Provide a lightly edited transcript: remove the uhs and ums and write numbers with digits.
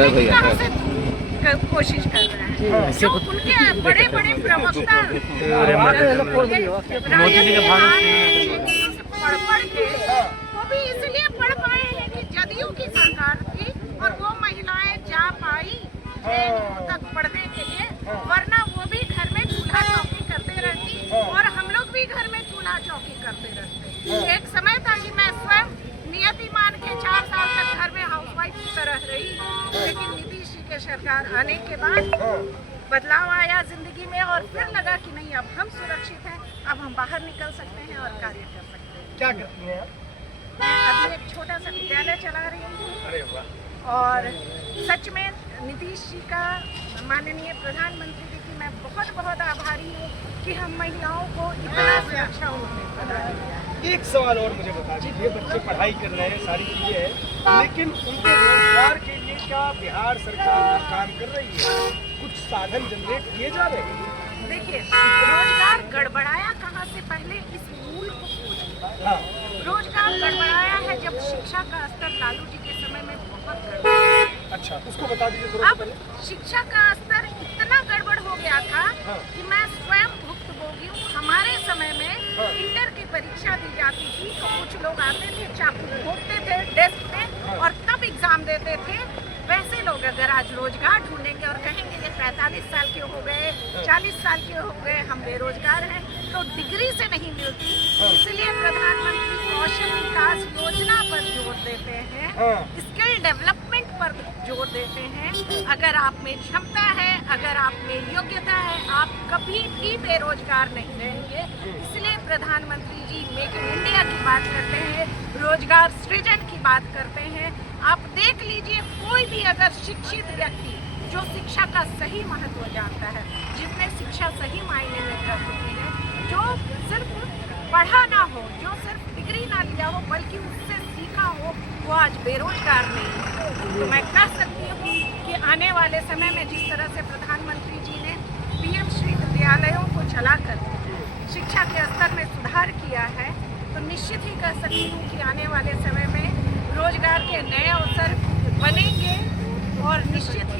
बनाने की कहाँ से कोशिश कर रहे हैं। जो उनके बड़े बड़े प्रवक्ता पढ़ पढ़ के, वो भी इसलिए पढ़ पाए हैं कि जदयू की सरकार थी और वो महिलाएं जा पाई तक पढ़ने के लिए, वरना वो भी घर में चूल्हा चौकी करते रहती और हम लोग भी घर में चूल्हा चौकी करते रहते। एक समय था कि मैं स्वयं नियति मान के 4 साल तक घर में हाउसवाइफ की तरह रही, लेकिन नीतीश जी के सरकार आने के बाद बदलाव आया जिंदगी में और फिर लगा कि नहीं, अब हम सुरक्षित हैं, अब हम बाहर निकल सकते हैं और कार्य कर सकते हैं। क्या करती हैं आप? मैं अभी एक छोटा सा विद्यालय चला रही हूँ। अरे वाह। और सच में नीतीश जी का, माननीय प्रधानमंत्री जी की मैं बहुत बहुत आभारी हूँ कि हम महिलाओं को इतना सुरक्षा उन्होंने प्रदान किया है। एक सवाल और मुझे बता दीजिए, बच्चे पढ़ाई कर रहे हैं, सारी चीजें हैं, लेकिन उनके रोजगार के लिए क्या बिहार सरकार काम कर रही है? कुछ साधन जनरेट किए जा रहे हैं? देखिए, रोजगार गड़बड़ाया कहाँ से, पहले इस मूल को खोजिए। हाँ। रोजगार गड़बड़ाया है जब शिक्षा का स्तर लालू जी के समय में बहुत गड़बड़। अच्छा, उसको बता दीजिए थोड़ा अब शिक्षा का स्तर इतना गड़बड़ हो गया था कि मैं स्वयं भुक्तभोगी हूँ। हमारे समय में इंटर की परीक्षा दी जाती थी तो कुछ लोग आते थे, चाकू घोंपते थे डेस्क पे और तब एग्जाम देते थे। वैसे लोग अगर आज रोजगार ढूंढेंगे और कहेंगे ये 45 साल के हो गए, 40 साल के हो गए, हम बेरोजगार हैं, तो डिग्री से नहीं मिलती। इसलिए प्रधानमंत्री कौशल विकास योजना पर जोर देते हैं, स्किल डेवलपमेंट पर जोर देते हैं। अगर आप में क्षमता है, अगर आप में योग्यता है, आप कभी भी बेरोजगार नहीं रहेंगे। इसलिए प्रधानमंत्री जी मेक इन इंडिया की बात करते हैं, रोजगार सृजन की बात करते हैं। आप देख लीजिए, कोई भी अगर शिक्षित व्यक्ति जो शिक्षा का सही महत्व जानता है, जिसने शिक्षा सही मायने में कर चुकी है, जो सिर्फ पढ़ा ना हो, जो सिर्फ डिग्री ना लिया हो, बल्कि उससे सीखा हो, वो आज बेरोजगार नहीं है। तो मैं कह सकती हूँ कि आने वाले समय में जिस तरह से प्रधानमंत्री जी ने PM श्री विद्यालयों को चलाकर शिक्षा के स्तर में सुधार किया है, तो निश्चित ही कह सकती हूँ कि आने वाले समय में रोजगार के नए अवसर बनेंगे और निश्चित ही